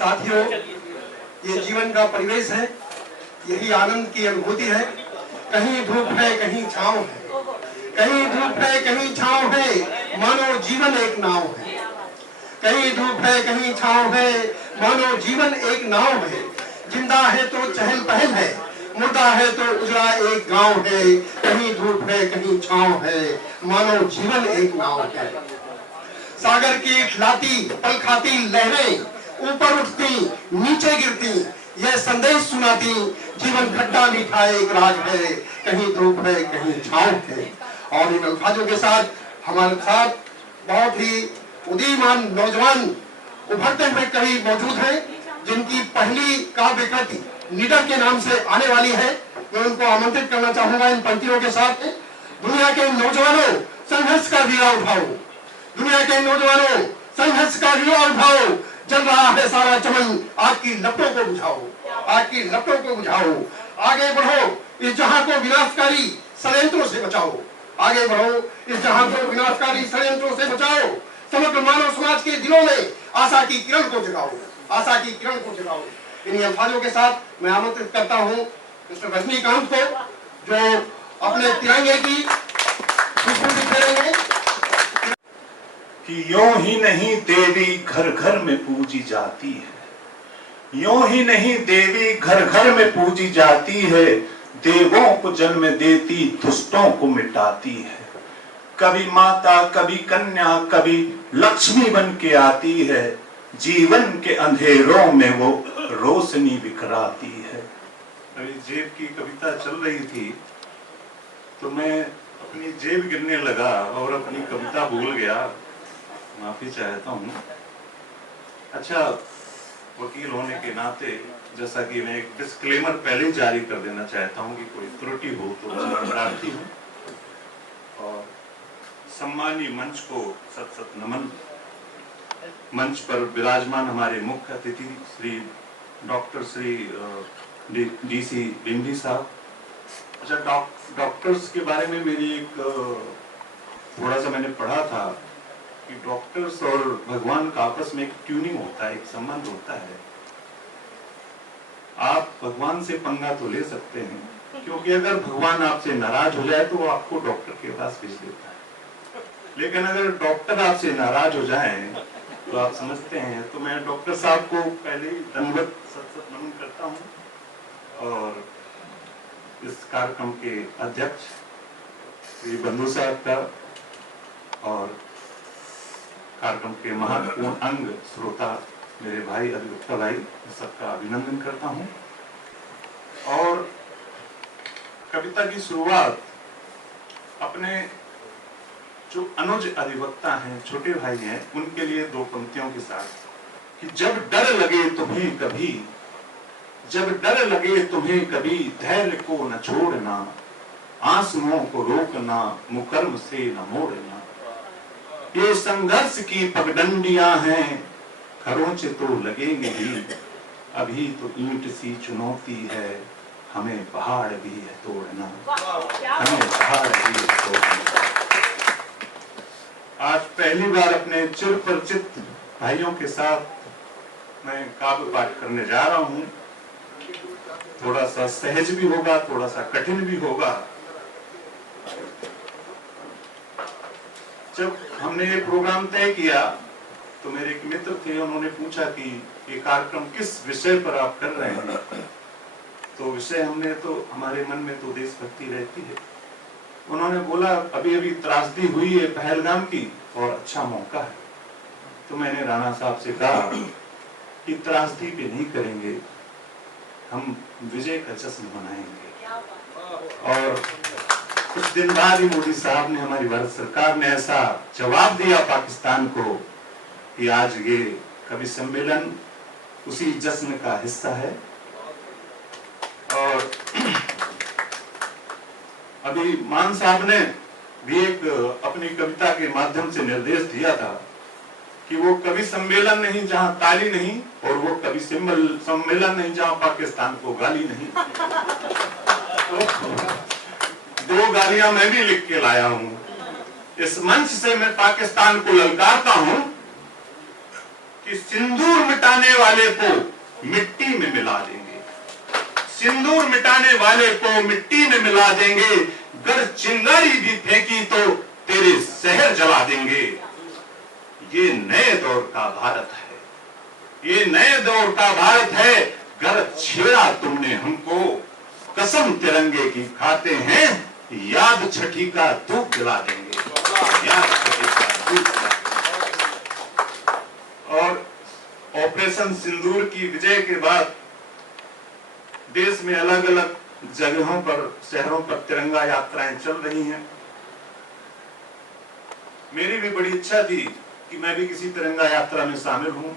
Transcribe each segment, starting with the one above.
साथियों, ये जीवन का परिवेश है, यही आनंद की अनुभूति है। कहीं धूप है कहीं छांव है, कहीं धूप है कहीं छांव है, मानो जीवन एक नाव है। कहीं धूप है कहीं छांव है, मानो जीवन एक नाव है। जिंदा है तो चहल पहल है, मुर्दा है तो उजड़ा एक गांव है। कहीं धूप है कहीं छांव है, मानो जीवन एक नाव है। सागर की खिलाती पल खाती लहरें ऊपर उठती नीचे गिरती, यह संदेश सुनाती जीवन खट्टा मीठा एक राग है। कहीं धूप है कहीं छांव है। और इन अल्फाजों के साथ हमारे साथ बहुत ही उदीयमान नौजवान उभरते हुए कवि मौजूद हैं, जिनकी पहली काव्य कृति लीडर के नाम से आने वाली है। मैं उनको आमंत्रित करना चाहूंगा इन पंक्तियों के साथ। दुनिया के नौजवानों, संघर्ष का बीड़ा उठाओ। दुनिया के नौजवानों, संघर्ष का बीड़ा उठाओ। जल रहा है सारा चमन, आग की लपटों को बुझाओ। आग की लपटों को बुझाओ। आगे बढ़ो, इस जहां को विनाशकारी षड्यंत्रों से बचाओ। आगे बढ़ो, इस जहां को विनाशकारी षड्यंत्रों से बचाओ। समग्र मानव समाज के दिलों में आशा की किरण को जगाओ। आशा की किरण को जगाओ। इन्हीं अल्फाजों के साथ मैं आमंत्रित करता हूं मिस्टर रजनीकांत को, जो अपने तिरंगे की खुशबू बिखेरेंगे। कि यों ही नहीं देवी घर घर में पूजी जाती है, यों ही नहीं देवी घर घर में पूजी जाती है। देवों को जन्म देती दुष्टों को मिटाती है। कभी माता कभी कन्या कभी लक्ष्मी बन के आती है। जीवन के अंधेरों में वो रोशनी बिखराती है। अभी जेब की कविता चल रही थी तो मैं अपनी जेब गिनने लगा और अपनी कविता भूल गया, माफी चाहता हूँ। अच्छा, वकील होने के नाते जैसा कि मैं एक डिस्क्लेमर पहले ही जारी कर देना चाहता हूँ कि कोई त्रुटि हो तो क्षमा प्रार्थी हूँ। और सम्मानीय मंच को सत सत नमन। मंच पर विराजमान हमारे मुख्य अतिथि श्री डॉक्टर श्री डीसी बिंदी साहब। अच्छा, डॉक्टर्स के बारे में मेरी एक थोड़ा सा मैंने पढ़ा था कि डॉक्टर्स और भगवान का आपस में एक ट्यूनिंग होता है, एक संबंध होता है। आप भगवान से पंगा तो ले सकते हैं, क्योंकि अगर भगवान आपसे नाराज हो जाए तो वो आपको डॉक्टर के पास भेज देता है। लेकिन अगर डॉक्टर आपसे नाराज हो जाए तो आप समझते हैं। तो मैं डॉक्टर साहब को पहले ही दंडवत सत सत नमन करता हूँ। और इस कार्यक्रम के अध्यक्ष श्री बंधु साहब का और कार्यक्रम के महत्वपूर्ण अंग श्रोता मेरे भाई अधिवक्ता भाई, सबका अभिनंदन करता हूं। और कविता की शुरुआत अपने जो अनुज अधिवक्ता हैं, छोटे भाई हैं, उनके लिए दो पंक्तियों के साथ कि जब डर लगे तुम्हें कभी, जब डर लगे तुम्हें कभी, धैर्य को न छोड़ना, आंसुओं को रोकना, मुकर्म से न मोड़ना। ये संघर्ष की पगडंडियां हैं, खरोंच तो लगेंगे ही, अभी तो ईंट सी चुनौती है, हमें पहाड़ भी है तोड़ना, हमें पहाड़ भी है तोड़ना। आज पहली बार अपने चिर परिचित भाइयों के साथ मैं काव्य पाठ करने जा रहा हूं। थोड़ा सा सहज भी होगा, थोड़ा सा कठिन भी होगा। जब हमने ये प्रोग्राम तय किया तो मेरे एक मित्र थे, उन्होंने पूछा कि ये कार्यक्रम किस विषय पर आप कर रहे हैं। तो विषय हमने तो हमारे मन में तो देशभक्ति रहती है। उन्होंने बोला अभी अभी त्रासदी हुई है पहलगाम की और अच्छा मौका है। तो मैंने राणा साहब से कहा कि त्रासदी पे नहीं करेंगे, हम विजय का जश्न मनाएंगे। और कुछ दिन बाद ही मोदी साहब ने, हमारी भारत सरकार ने ऐसा जवाब दिया पाकिस्तान को कि आज ये कवि सम्मेलन उसी जश्न का हिस्सा है। और अभी मान साहब ने भी एक अपनी कविता के माध्यम से निर्देश दिया था कि वो कवि सम्मेलन नहीं जहां ताली नहीं, और वो कवि सम्मेलन नहीं जहां पाकिस्तान को गाली नहीं। तो दो गालियां मैं भी लिख के लाया हूं। इस मंच से मैं पाकिस्तान को ललकारता हूं कि सिंदूर मिटाने वाले को मिट्टी में मिला देंगे, सिंदूर मिटाने वाले को मिट्टी में मिला देंगे, गर चिंगारी भी फेंकी तो तेरे शहर जला देंगे। ये नए दौर का भारत है, ये नए दौर का भारत है। गर छेड़ा तुमने हमको, कसम तिरंगे की खाते हैं, याद छठी का धूप जला देंगे, याद छठी का धूप जला देंगे। और ऑपरेशन सिंदूर की विजय के बाद देश में अलग अलग जगहों पर, शहरों पर तिरंगा यात्राएं चल रही हैं। मेरी भी बड़ी इच्छा थी कि मैं भी किसी तिरंगा यात्रा में शामिल हूं,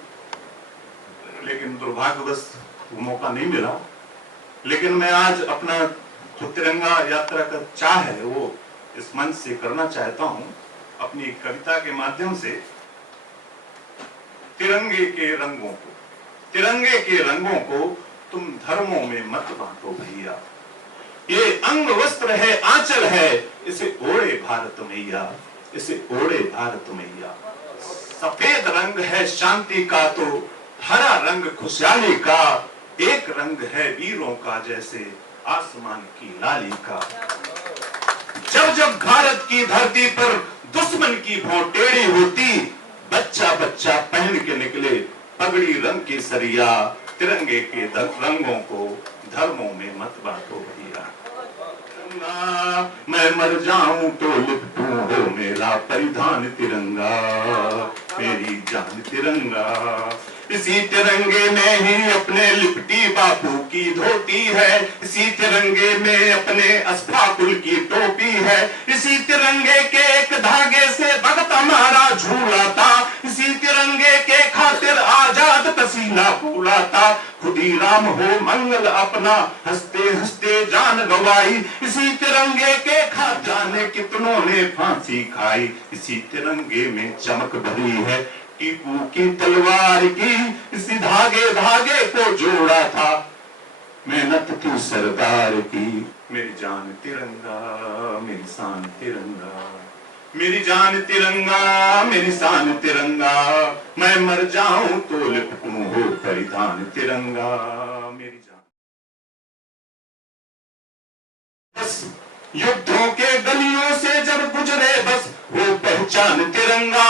लेकिन दुर्भाग्यवश वो मौका नहीं मिला। लेकिन मैं आज अपना जो तिरंगा यात्रा का चाह है वो इस मंच से करना चाहता हूं, अपनी कविता के माध्यम से। तिरंगे के रंगों को, तिरंगे के रंगों को तुम धर्मों में मत बांटो भैया, ये अंग वस्त्र है, आंचल है, इसे ओढ़े भारत मैया, इसे ओढ़े भारत मैया। सफेद रंग है शांति का तो हरा रंग खुशहाली का, एक रंग है वीरों का जैसे आसमान की लाली का। जब जब भारत की धरती पर दुश्मन की भौं टेढ़ी होती, बच्चा बच्चा पहन के निकले पगड़ी रंग की सरिया, तिरंगे के रंगों को धर्मों में मत बांटो भैया। मैं मर जाऊं तो लिपटूं हो मेरा परिधान तिरंगा, मेरी जान तिरंगा। इसी तिरंगे में ही अपने लिपटी बापू की धोती है, इसी तिरंगे में अपने अस्फाकुल की टोपी है, इसी तिरंगे के एक धागे से भगत हमारा झूला था, इसी तिरंगे के खातिर आजाद पसीना फूला था। खुदीराम हो मंगल अपना हंसते हंसते जान गवाई, इसी तिरंगे के खा जाने कितनों ने फांसी खाई। इसी तिरंगे में चमक भरी है टीपू की तलवार की, इसी धागे धागे को जोड़ा था मेहनत थी सरदार की। मेरी जान तिरंगा, मेरी शान तिरंगा, मेरी जान तिरंगा, मेरी शान तिरंगा। मैं मर जाऊं तो लिपटूं हो परिधान तिरंगा, मेरी जान। बस युद्धों के गलियों से जब गुजरे बस वो पहचान तिरंगा,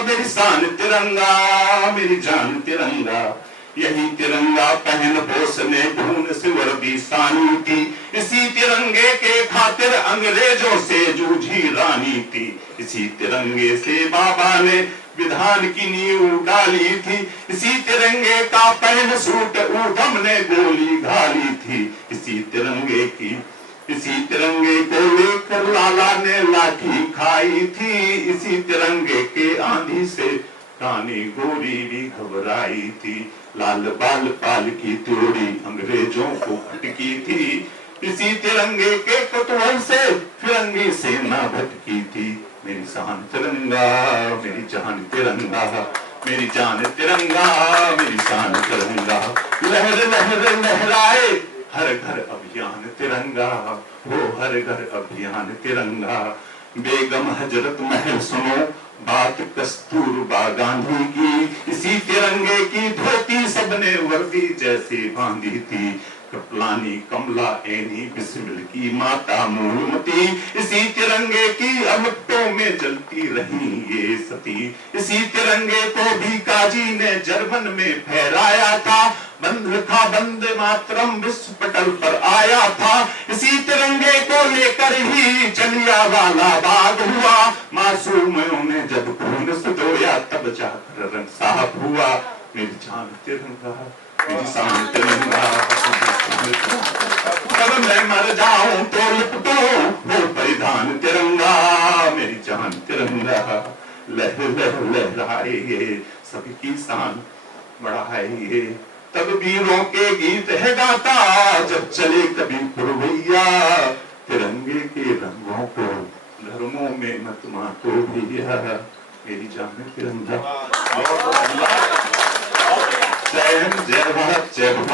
मेरी शान तिरंगा, मेरी जान तिरंगा। यही तिरंगा पहन बोस ने ढूंढ से वर्दी सानी थी, इसी तिरंगे के खातिर अंग्रेजों से जूझी रानी थी, इसी तिरंगे से बाबा ने विधान की नींव डाली थी, इसी तिरंगे का पहन सूट ऊधम ने गोली घाली थी, इसी तिरंगे की, इसी तिरंगे को लेकर लाला ने लाठी खाई थी, इसी तिरंगे के आंधी से रानी गोरी भी घबराई थी। लाल बाल पाल की त्योड़ी अंग्रेजों को फटकी थी, इसी तिरंगे के कटुअल से फिरंगी सेना भटकी थी। मेरी शान तिरंगा, मेरी जान तिरंगा, मेरी जान तिरंगा, मेरी शान तिरंगा। लहर लहर लहराए हर घर अभियान तिरंगा, वो हर घर अभियान तिरंगा। बेगम हजरत महल सुनो बात कस्तूरबा गांधी की, इसी तिरंगे की धोती सबने वर्दी जैसे बांधी थी। कृपलानी कमला एनी बिस्मिल की माता मूलमती, इसी तिरंगे की अमटों में जलती रही ये सती। इसी तिरंगे को भी काजी ने जर्मन में फहराया था, बंद था वंदे मातरम विश्व पटल पर आया था। इसी तिरंगे को लेकर ही जलियांवाला बाग हुआ, मासूमों ने जब खून सुधोया तब जाकर रंग साफ हुआ। मेरी जान तिरंगा, मेरी शान तिरंगा, जब मैं मर जाऊं तो लिपटूं वो परिधान तिरंगा, मेरी जान तिरंगा। लहर लहर लहराए सभी की शान बढ़ाए, तब वीरों के गीत है गाता जब चले कभी पुरवैया। तिरंगे के रंगों को धर्मों में मत बांटो भैया, मेरी जान तिरंगा। जय हिंद, जय भारत, जय भगवान।